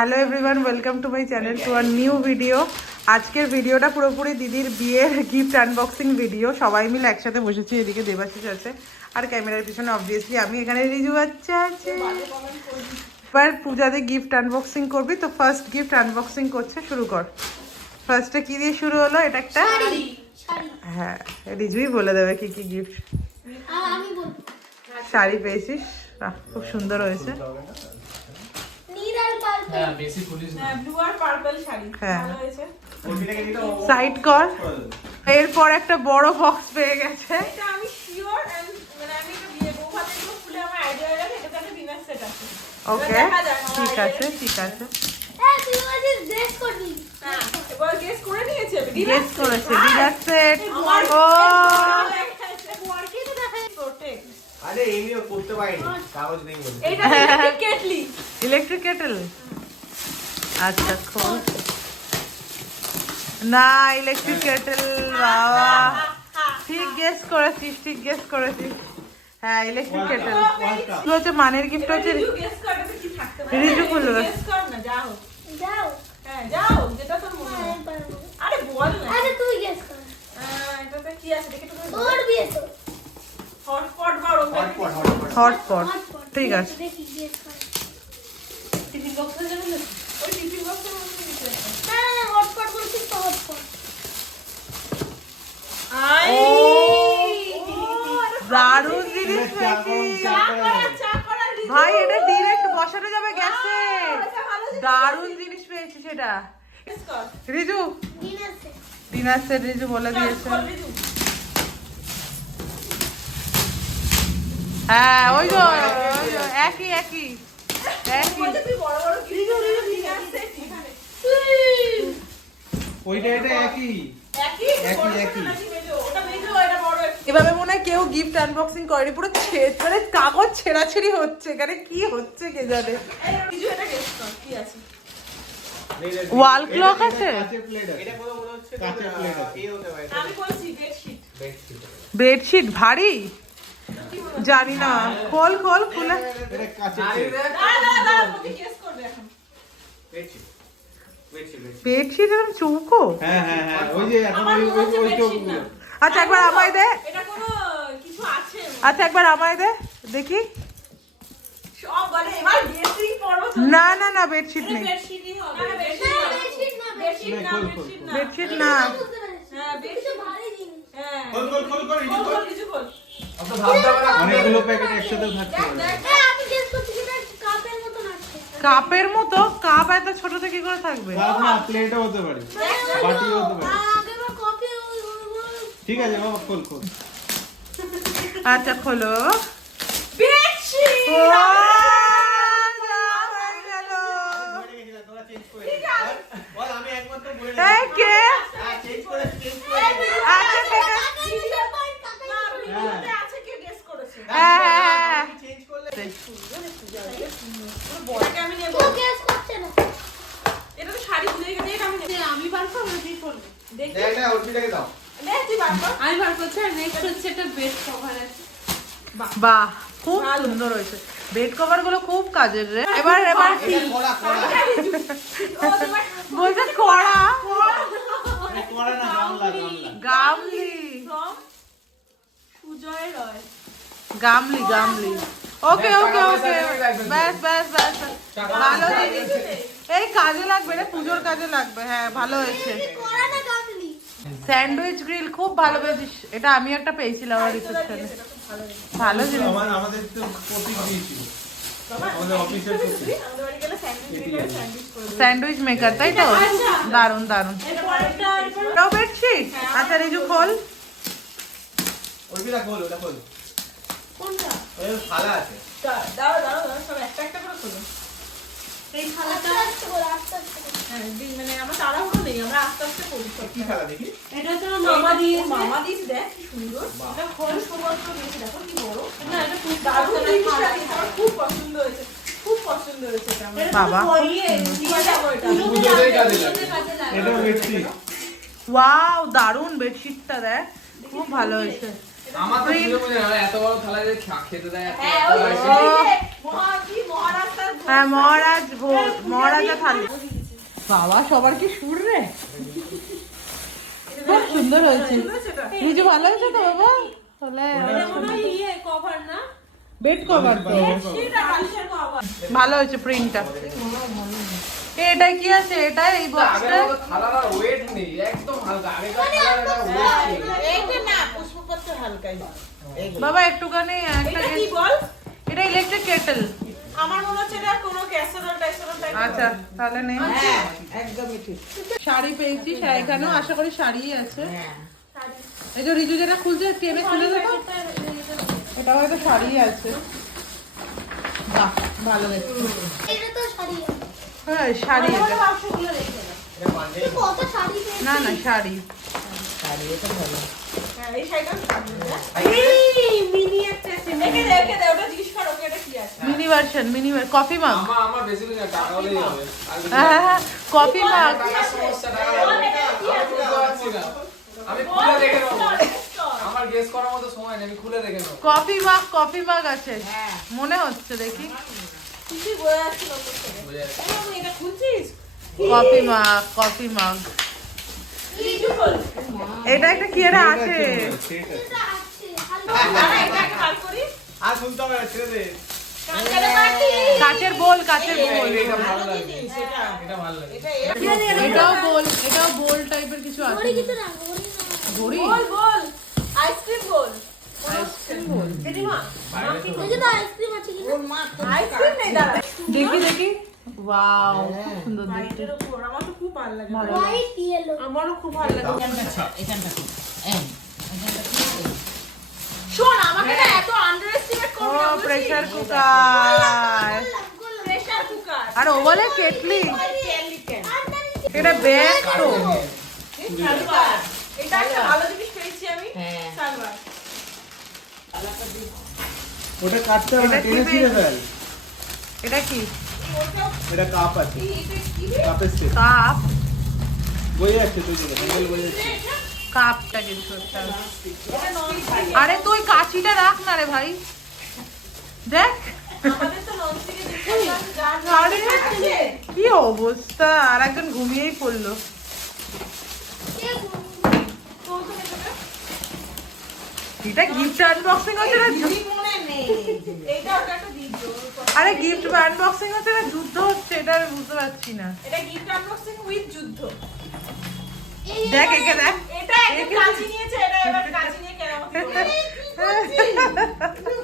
Hello everyone, welcome to my channel to our new video. আজকের ভিডিওটা পুরোপুরি দিদির বিয়ের গিফট আনবক্সিং ভিডিও। সবাই মিলে একসাথে বসেছি, এদিকে দেবাশিস আছে আর ক্যামেরার পিছনে অবভিয়াসলি আমি, এখানে রিজু বাচ্চা আছে। এবার পূজাতে গিফট আনবক্সিং করবি, তো ফার্স্ট গিফট আনবক্সিং করছে, শুরু কর। ফার্স্টে কি দিয়ে শুরু হলো? এটা একটা হ্যাঁ, রিজুই বলে দেবে কি কি গিফট। শাড়ি পেয়েছিস, খুব সুন্দর হয়েছে। সাইড কর। এরপর একটা বড় বক্স পেয়ে গেছে। ওকে, ঠিক আছে ঠিক আছে। গেস করেছে ডিনার সেট। ও আরে এইও করতে পারিনি, কাগজ নেই বলে। এটা ইলেকট্রিক কেটলি। Electric Kettle. আচ্ছা খোল না, ইলেকট্রিক কেটল। বাবা ঠিক গেস করেছিস, ঠিক গেস করেছিস। হ্যাঁ, ইলেকট্রিক কেটল। কি হচ্ছে মানের গিফট হচ্ছে? রিজু গেস কর এটা কি থাকতে পারে। রিজু খুলবে। গেস কর না, যাও যাও। হ্যাঁ যাও, যেটা তোর মনে হয়। আরে বল না। আরে তুই গেস কর। এটাতে কি আছে দেখি তো। তোর বিয়ে তো হটপট বা রোগ। হটপট। ঠিক আছে। দেখি গেস কর। টিফিন বক্সে যাবে না? ওই টিফিন বক্সের মধ্যে দিতে আছে। না হটপট বলছিস তো হটপট। আই দারুণ জিনিস পেয়েছি চা করা ভাই, এটা ডিরেক্ট বসানো যাবে গ্যাসে। দারুণ জিনিস পেয়েছি সেটা। গেস কর। Riju dinner set. Dinner set Riju বলে দিয়েছে। কর রিজু। হ্যাঁ ওই তো একই একই একই। বলতে তুই বড় বড় রিজু রিজু ডিনার সেট এখানে। ওইটা এটা একই। একই একই। ওটা মেজো, এটা বড় একটু। এভাবে মনে হয় কেউ গিফট আনবক্সিং করেনি, পুরো মানে কাগজ ছেঁড়াছিড়ি হচ্ছে, এখানে কি হচ্ছে কে জানে। এই রিজু এটা গেস কর কি আছে। ওয়াল ক্লক আছে? কাঁচের প্লেট আছে। এটা কোনো মনে হচ্ছে কাঁচের প্লেট আছে। এই হতে পারে। আমি বলছি বেডশিট। বেডশিট। বেডশিট ভারী, জানি না। খোল খোল খুলে। এটা কাঁচের প্লেট। দাঁড়া তুই গেস করবে এখন। বেডশিট। বেডশিট। বেডশিট এরকম চৌকো? হ্যাঁ হ্যাঁ হ্যাঁ, ওই যে এখন আমার মনে হচ্ছে ওই বেডশিট না। আচ্ছা একবার আমায় দে। এটা কোনো কিছু আছে। আচ্ছা একবার আমায় দে দেখি। সব বলে এবার গেসিং পড়ো তো। না না না, বেডশিট নেই। বেডশিটই হবে। না বেডশিট না, বেডশিট না, খোল, বেডশিট না। বেডশিট না। বুঝতে পেরেছি। হ্যাঁ কিছু বেডশিট। ভারী জিনিস। হ্যাঁ খোল রিজু খোল। কিছু বল। অত ভাবতে হবে না, অনেকগুলো প্যাকেট একসাথে থাকতে দেখ পারে। দেখ। আমি গেস করছি এটা কাপের মতন আছে। কাপের মতো? কাপ এত ছোট থেকে করে থাকবে? কাপ না, প্লেটও হতে পারে, বাটিও হতে পারে। আগে বা কপি ঠিক আছে বাবা, খোল খোল। আচ্ছা খোলো। বেডশিট। তোরা চেঞ্জ করে বল, আমি একমাত্র বলে এই কে? চেঞ্জ করে আচ্ছা ঠিক আছে। না ভিডিওতে আছে কে গেস করেছে। হ্যাঁ চেঞ্জ করলে এটাকে আমি নেব। তো গেস করছে না। এটা তো শাড়ি ভুলে গেছে, এটা আমি নেব। আমি বার করব না, তুই করবি। দেখি দেখ না, ওটিটাকে দাও। নে তুই বার কর। আমি বার করছি। আর নেক্সট হচ্ছে একটা বেড কভার আছে। বাহ, খুব সুন্দর হয়েছে। বেড কভার গুলো খুব কাজের রে। এবার এবার কি এটা কড়া কড়া। ও তোমার বলছে? কড়া এটা কড়া না, গামলা গামলা। গামলি। from সুজয় রয়। গামলি গামলি। ওকে ওকে ওকে, ব্যাস ব্যাস ব্যাস। ভালো জিনিস, এই কাজে লাগবে রে, পুজোর কাজে লাগবে। হ্যাঁ ভালো হয়েছে। করা না গামলি। স্যান্ডউইচ গ্রিল খুব ভালো পেয়েছিস। এটা আমি একটা পেয়েছিলাম আমার রিসেপশনে। এটা খুব ভালো হয়েছে। ভালো জিনিস। আমাদের তো প্রতীক দিয়েছিল, আমাদের অফিসের প্রতীক। আমাদের বাড়ি গেলে স্যান্ডউইচ করে স্যান্ডউইচ করে দেব। স্যান্ডউইচ মেকার, তাই তো? দারুন দারুন। এটা পরেরটা এরপর এটাও বেডশিট? আচ্ছা রিজু খোল। ওইটা খোল, ওটা খোল। কোনটা? ওই থালা আছে। দাও সব একটা একটা করে খোলো। এই থালাটা আস্তে করে আস্তে আস্তে করে। হ্যাঁ মানে আমরা তাড়াহুড়ো নেই, আমরা আস্তে আস্তে করি সব। কি থালা দেখি? এটা তো মামা দিয়েছে। মামা দিস দেখ কি সুন্দর। বাহ। এটা খোল সুবর্ণ দিয়েছে, দেখো কি বড়। না এটা খুব দারুণ দারুণ জিনিস লাগছে। আছে, আমার খুব পছন্দ হয়েছে। খুব পছন্দ হয়েছে এটা আমার। বাবা নিয়ে যাবো এটা। পুজোতেই কাজে লাগে। পুজোতে কাজে লাগে। এটা বেডশিট। ওয়াও, দারুন বেডশিটটা দেখ, খুব ভালো হয়েছে। আমার তো ছিল মনে হয় এত বড় থালা দিয়ে খেতে দেয় এত হ্যাঁ বড় ওই থালা। মহারাজটার হ্যাঁ মহারাজ ভোগ মহারাজা থালি বাবা সবার কি সুর রে খুব সুন্দর হয়েছে নিজে ভালো হয়েছে তো বাবা তাহলে কভার না বেড কভার তো ভালো হয়েছে প্রিন্টটা এটা কি আছে এটা এই আগের বক্সটা মতো থালার ওয়েট নেই একদম হালকা আগেকার থালার একটা ওয়েট ছিল এইটা না পুষ্পপত্র হালকাই বাবা একটুখানি একটা এটা কি বল এটা ইলেকট্রিক কেটল আমার মনে হচ্ছে এটা কোনো ক্যাসারোল টাইসারোল টাইপ আচ্ছা তাহলে নেই হ্যাঁ একদমই ঠিক শাড়ি পেয়েছি এখানেও আশা করি শাড়িই আছে হ্যাঁ এই যে রিজু যেটা খুলছে টেনে খুলে দেবো এটা হয়তো শাড়ি আছে বাহ ভালো হয়েছে এটা তো শাড়ি হ্যাঁ শাড়ি এটা বাক্সগুলো রেখে দাও এটা পাঞ্জাবি তুই কত শাড়ি পেয়েছিস? না না শাড়ি হ্যাঁ এই শাড়িটা এই মিনি একটা আছে রেখে দে ওটা জিজ্ঞেস করো ওকে এটা কি আছে মিনি ভার্সন কফি মাগ আমার বেশি কিছু না, টাকা হলেই হবে আর কিছু না। হ্যাঁ কফি মাগ টাকার সমস্যা, টাকা হবে। আমি খুলতে পারছি না। আমি খুলে দেখে নেবো আমার গেস করার মতো সময় নেই আমি খুলে দেখে নেবো কফি মাগ আছে মনে হচ্ছে দেখি কিছু বলে যাচ্ছে লোক থেকে বুঝে যাচ্ছে। তুই এটা খুলছিস কফি মাগ কিছু বল এটা একটা কি একটা আছে এটা আছে আরে এটা একটা বার করি আর শুনতে হবে না, ছেড়ে দে। কাঁচের বাটি কাচের বোল এটা ভালো লাগে। এটা ভালো লাগে। এটাও বোল টাইপের কিছু আছে ঘড়ি কিছু না ঘড়ি না ঘড়ি বল আইসক্রিম বল আইসক্রিম বোল জেঠিমা এই যে আইসক্রিম আছে কি না আইসক্রিম নেই দাদা দেখি ওয়াও খুব সুন্দর দেখতে এর উপর আমার তো খুব ভালো লাগে ভালো হোয়াইট ইয়েলো আমারও খুব ভালো লাগে শোন আমাকে না এত আন্ডার এস্টিমেট ও করবি না প্রেসার কুকার প্রেসার কুকার আর ও বলে কেটলি কেন এটা ব্যাগ তো সালবার এটা একটা ভালো জিনিস পেয়েছি আমি সালবার ওটা কাটতে হবে না, এটা কি টেনে ছিঁড়ে ফেল। এটা কি এটা কাপ আছে কাপের সেট কাপ বই আছে তুই যেটা হ্যান্ডেল বই আছে কাপটা কিছু একটা আরে তুই কাঁচিটা রাখ না রে ভাই দেখ আমাদের তো ননস্টিকে দিতে যা আরে কি অবস্থা আর একজন ঘুমিয়েই পড়লো এটা গিফট আনবক্সিং হচ্ছে না মনে নেই এইটা ওটা একটা দিছো আরে গিফট আনবক্সিং হচ্ছে না যুদ্ধ হচ্ছে এটা আমি বুঝতে পারছি না এটা গিফট আনবক্সিং উইথ যুদ্ধ দেখ একে দেখ এটা একটা কাঁচি নিয়েছে এটা এবার কাঁচি নিয়ে কেরামতি করবে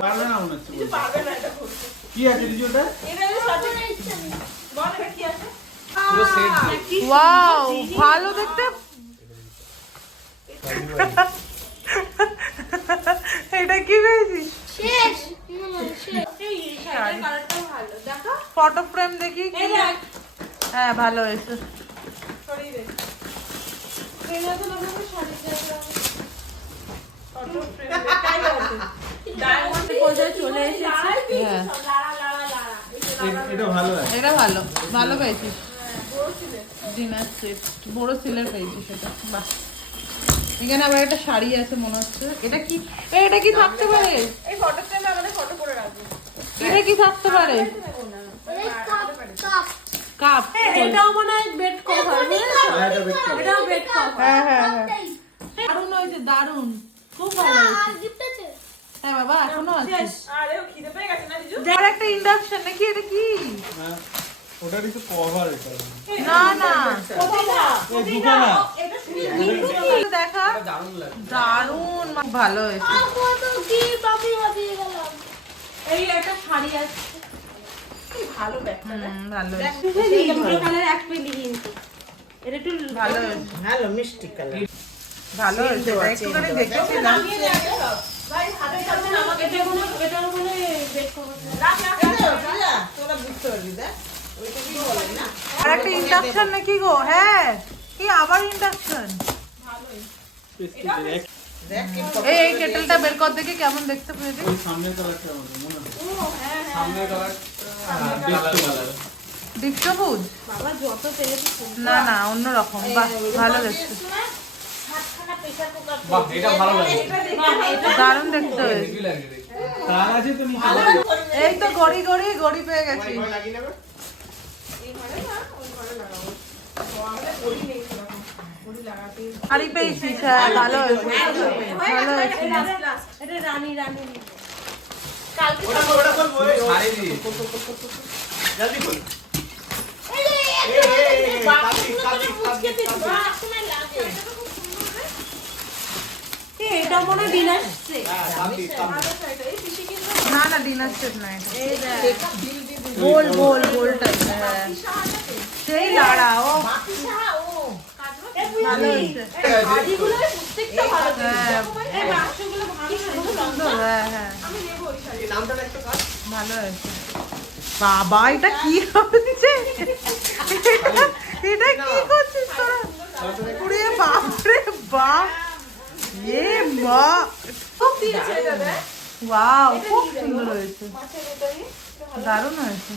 পারবে না মনে হচ্ছে কিছু বলতে। পারবে না এটা করতে কি আছে দিদি ওটা এটা হলো সঠিক বল এটা কি আছে পুরো সেট ওয়াও ভালো দেখতে এটা কি পেয়েছিস শেষ না শেষ এই শাড়ির কালারটাও ভালো দেখো ফটো ফ্রেম দেখি কি এই দেখ হ্যাঁ ভালো হয়েছে সরিয়ে দে ট্রেনে তো লোকের শাড়ি দেখো ফটো ফ্রেম দেখাই আছে ডায়মন্ড পর্যায়ে চলে এসেছে হ্যাঁ এটা ভালো আছে এটা ভালো ভালো পেয়েছিস বড় ছিলে ডিনার সেট বড় সিলের পেয়েছিস এটা বাহ এখানে আবার একটা শাড়ি আছে মনে হচ্ছে এটা কি এটা কি থাকতে পারে এই ফটো ফ্রেমে আমাদের ফটো করে রাখবো এটা কি থাকতে পারে এই কাপ কাপ কাপ এটাও মনে হয় বেড কভার হ্যাঁ, এটা বেশ ভালো। এটাও বেড কভার হ্যাঁ হ্যাঁ হ্যাঁ কাপটাই দারুণ হয়েছে দারুণ খুব ভালো আর হয়েছে গিফট আছে হ্যাঁ বাবা এখনো আছে আরে ও খিদে পেয়ে গেছে না জিজু আর একটা ইন্ডাকশন নাকি এটা কি হ্যাঁ, ওটার কিছু কভার এটা না না এই দুখানা এটা শুনি দেখা এটা দারুণ লাগে দারুণ ভালো হয়েছে আর কত কি পাপি হারিয়ে গেলাম এই একটা শাড়ি আছে ভালো ব্যাপার ভালো হয়েছে এই দুটো কালার এক পেলি কিন্তু এটা একটু ভালো হয়েছে ভালো মিষ্টি কালার ভালো হয়েছে এটা একটুখানি দেখেছিলাম ভাই হাতে কাছে আমাকে এটাও মনে বেড কভার রাখ তোরা বুঝতে পারবি দেখ ওইটা কি বলে না আর একটা ইন্ডাকশন নাকি গো হ্যাঁ কি আবার ইন্ডাকশন এই কেটেলটা বের কর দেখি কেমন দেখতে পেয়েছি ওই সামনের কালারটা আমাদের মনে হচ্ছে সামনের কালার কালার ডিপ সবুজ বাবা যত পেরেছি না না অন্যরকম বাহ ভালো দেখতে প্রেসার কুকার বাহ, এটা ভালো লাগে। দারুণ দেখতে হয়েছে। হেভি লাগে দেখতে। তার আছে তো নিচে এই তো গড়ি পেয়ে গেছি। হাড়ি পেয়েছিস, হ্যাঁ ভালো হয়েছে, ভালো হয়েছে। এটা রানী রানী কালকে শাড়ি দিয়ে। জলদি খোল এটা মনে হয় দিন আসছে না না ডিনার সেট না এটা, গোল গোল গোল টাইপ, হ্যাঁ সেই লাড়া, ও ভালো হয়েছে, হ্যাঁ সুন্দর, হ্যাঁ হ্যাঁ ভালো হয়েছে। বাবা এটা কি হচ্ছে, এটা কি করছিস তোরা? পুরে বাপরে বাপ, এ মা, ওয়াও খুব সুন্দর হয়েছে, দারুণ হয়েছে।